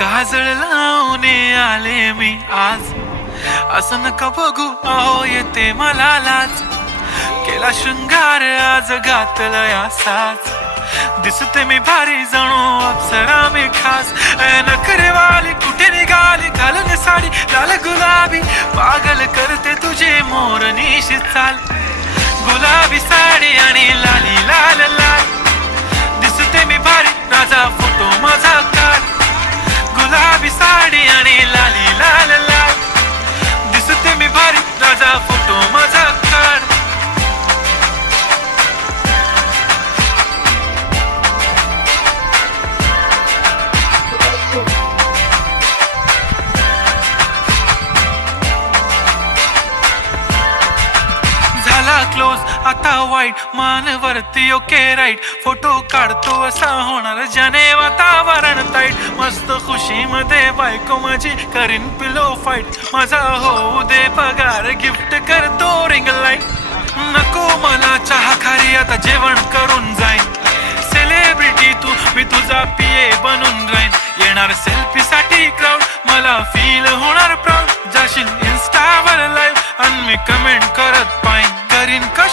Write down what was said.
काजळ लावून आले मी आज, असं नका बघू अहो येते मला लाज. केला शृंगार आज घातला साज, दिसते मी भारी जणू अप्सरा मी खास. नखरेवाली कुठे निघाली घालून साडी लाल गुलाबी, पागल करते तुझे मोरनीशी चाल. गुलाबी साडी आणि लाली लाल लाल, दिसते मी भारी राजा फोटो माझा काढ. गुलाबी साडी आणि लाली लाल लाल, दिसते मी भारी राजा फोटो माझा काढ. क्लोज आता वाईट मानवरती ओके राईट, फोटो काढतो असा होणार ज्याने वातावरण ताईट. मस्त खुशी मध्ये बायको माझी करीन पिलो फाईट, माझा होऊ दे पगार गिफ्ट करतो रिंग लाईट. नको मला चहा खारी आता जेवण करून जाईन, सेलिब्रिटी तू मी